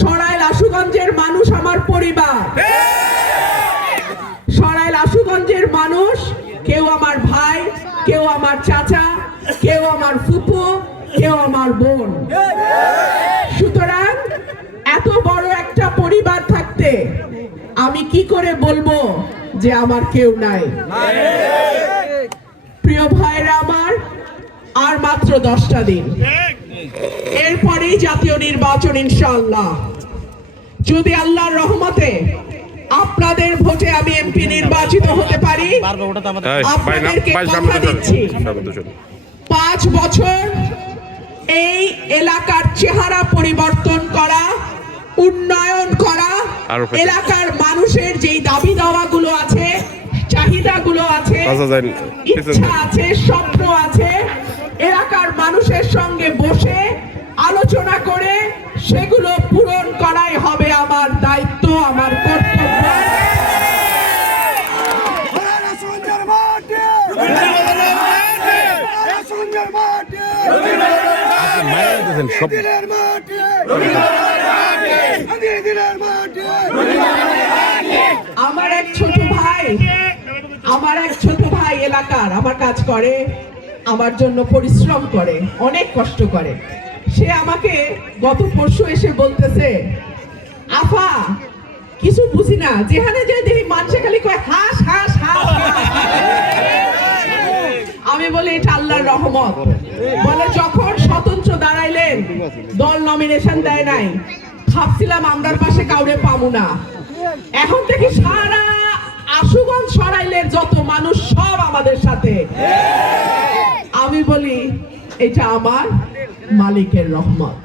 সরাইল আশুগঞ্জের মানুষ আমার পরিবার। সরাইল আশুগঞ্জের মানুষ, কেউ আমার ভাই, কেউ আমার চাচা, কেউ আমার ফুপু, কেউ আমার বোন। সুতরাং এত বড় একটা পরিবার থাকতে আমি কি করে বলবো যে আমার কেউ নাই? প্রিয় ভাইরা আমার, আর মাত্র 10টা দিন, এরপরেই জাতীয় নির্বাচন ইনশাআল্লাহ। যদি আল্লাহর রহমতে আপনাদের ভোটে আমি এমপি নির্বাচিত হতে পারি, আপনাদেরকে কথা দিচ্ছি 5 বছর এই এলাকার চেহারা পরিবর্তন করা, উন্নয়ন করা, এলাকার মানুষের যেই দাবি দাওয়াগুলো আছে, চাহিদাগুলো আছে, ইচ্ছা আছে, স্বপ্ন আছে, এলাকার মানুষের সঙ্গে বসে আলোচনা করে সেগুলো পূরণ করাই হবে আমার দায়িত্ব, আমার কর্তব্য। আমার এক ছোট ভাই এলাকার আমার কাজ করে, আমার জন্য পরিশ্রম করে, অনেক কষ্ট করে। সে আমাকে গত পরশু এসে বলতেছে, আফা কিছু বুঝি না, যেখানে যাই দেখি মানুষে খালি কয় হাস হাস হাস। আমি বলি এটা আল্লাহর রহমত। বলে যখন স্বতন্ত্র দাঁড়াইলেন, দল নমিনেশন দেয় নাই, ভাবছিলাম আমরার পাশে কাউরে পাবো না। এখন থেকে সারা আশুগঞ্জ সরাইলের যত মানুষ সব আমাদের সাথে। আমি বলি এটা আমার মালিকের রহমত।